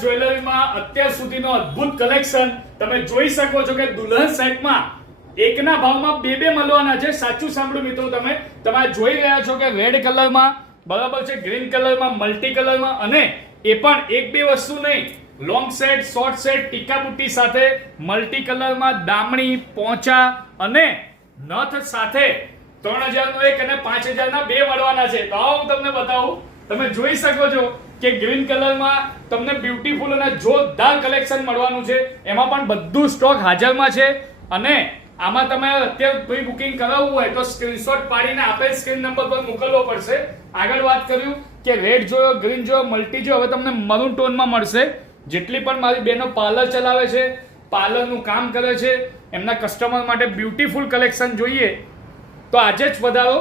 જ્વેલરીમાં અત્યાર સુધીનો અદ્ભુત કલેક્શન તમે જોઈ શકો છો કે દુલ્હન સેટમાં એકના ભાવમાં બે મળવાના છે. સાચું સાંભળ્યું મિત્રો, તમે જોઈ રહ્યા છો કે રેડ કલરમાં, બરાબર છે, ગ્રીન કલરમાં, મલ્ટી કલરમાં, અને એ પણ એક બે વસ્તુ નહીં, લોંગ સેટ, શોર્ટ સેટ, ટીકા બુટ્ટી સાથે મલ્ટી કલરમાં, દામણી, પોંચા અને નથ સાથે 3000 નો એક અને 5000 ના બે મળવાના છે. તો આવો હું તમને બતાવું. તમે જોઈ શકો છો કે ગ્રીન કલરમાં તમને બ્યુટીફુલ અને જોરદાર કલેક્શન મળવાનું છે. એમાં પણ બધું સ્ટોક હાજરમાં છે અને આમાં તમે અત્યારે પ્રી બુકિંગ કરાવવું હોય તો સ્ક્રીનશોટ પાડીને આપેલ સ્ક્રીન નંબર પર મોકલવો પડશે. આગળ વાત કર્યું કે રેડ જોયો, ગ્રીન જોયો, મલ્ટી જોયો, હવે તમને મરૂન ટોનમાં મળશે. જેટલી પણ મારી બહેનો પાર્લર ચલાવે છે, પાર્લરનું કામ કરે છે, એમના કસ્ટમર માટે બ્યુટીફુલ કલેક્શન જોઈએ તો આજે જ વધારો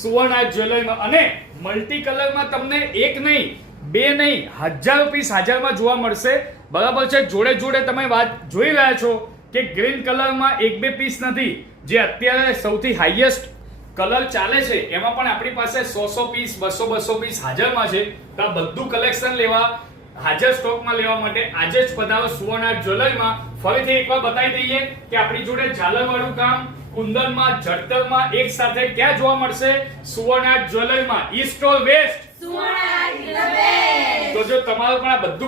સુવર્ણ જ્વેલરીમાં. અને મલ્ટી કલરમાં તમને એક નહીં, બે નહીં, હજારો પીસ હાજરમાં જોવા મળશે. બરાબર છે. જોડે જોડે તમે વાત જોઈ રહ્યા છો કે ગ્રીન કલરમાં એક બે પીસ નથી, જે અત્યારે સૌથી હાઈએસ્ટ કલર ચાલે છે એમાં પણ આપણી પાસે 100 પીસ, 200 પીસ હાજરમાં છે. તો આ બધું કલેક્શન લેવા, હાજર સ્ટોકમાં લેવા માટે આજે જ પધારો સુવર્ણ જ્વેલરીમાં. ફરીથી એકવાર બતાવી દઈએ કે આપણી જોડે ઝાલરવાળું કામ કુંદનમાં, જડતરમાં એક સાથે ક્યાં જોવા મળશે? સુવર્ણ જ્વેલરીમાં. ઈસ્ટ ઓર વેસ્ટ? સુવર્ણ. તો જો તમારું પણ આ બધું